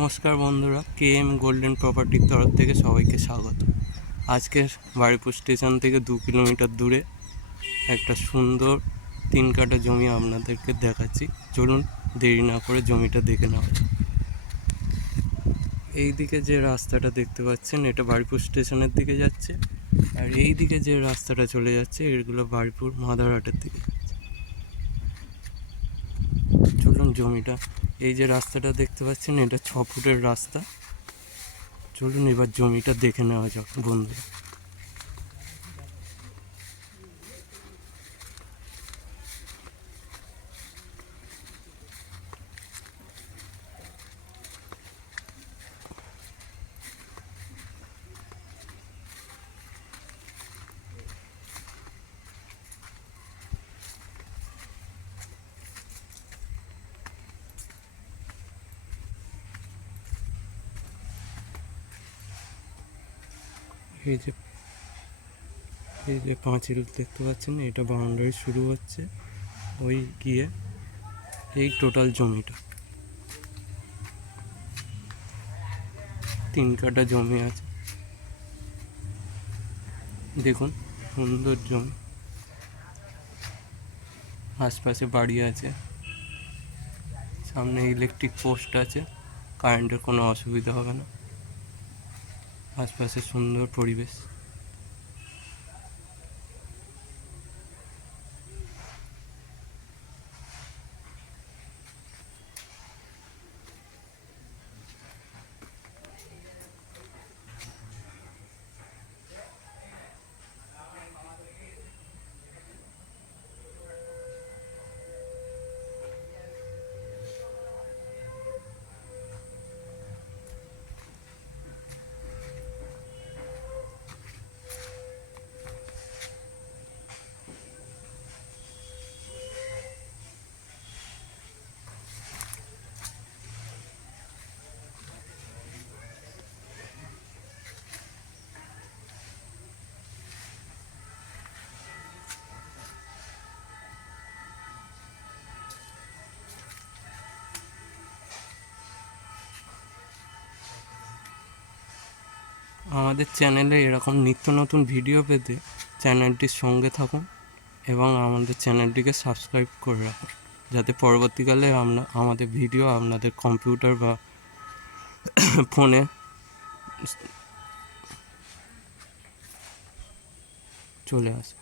নমস্কার বন্ধুরা K M golden প্রপার্টির তরফ থেকে সবাইকে স্বাগত। আজকের বাড়িপুর স্টেশন থেকে দু কিলোমিটার দূরে একটা সুন্দর তিন কাঠা জমি আপনাদেরকে দেখাচ্ছি। চলুন দেরি না করে জমিটা দেখে নেওয়া এই দিকে যে রাস্তাটা দেখতে পাচ্ছেন, এটা বাড়িপুর স্টেশনের দিকে যাচ্ছে। আর এই দিকে যে রাস্তাটা চলে যাচ্ছে, এগুলো বাড়িপুর মাদারহাটের দিকে চলুন জমিটা এই যে রাস্তাটা দেখতে পাচ্ছেন, এটা ছ ফুটের রাস্তা। চলুন এবার জমিটা দেখে নেওয়া যাক বন্ধু এই যে এই যে পাঁচিল দেখতে পাচ্ছেন, এটা বাউন্ডারি শুরু হচ্ছে, ওই গিয়ে এই টোটাল জমিটা। তিন কাটা জমি আছে। দেখুন, সুন্দর জমি। আশপাশে বাড়ি আছে। সামনে ইলেকট্রিক পোস্ট আছে, কারেন্টের কোনো অসুবিধা হবে না। আশপাশে সুন্দর পরিবেশ আমাদের চ্যানেলে এরকম নিত্য নতুন ভিডিও পেতে চ্যানেলটির সঙ্গে থাকুন এবং আমাদের চ্যানেলটিকে সাবস্ক্রাইব করে রাখুন। যাতে পরবর্তীকালে আমরা, আমাদের ভিডিও আপনাদের কম্পিউটার বা ফোনে চলে আসে।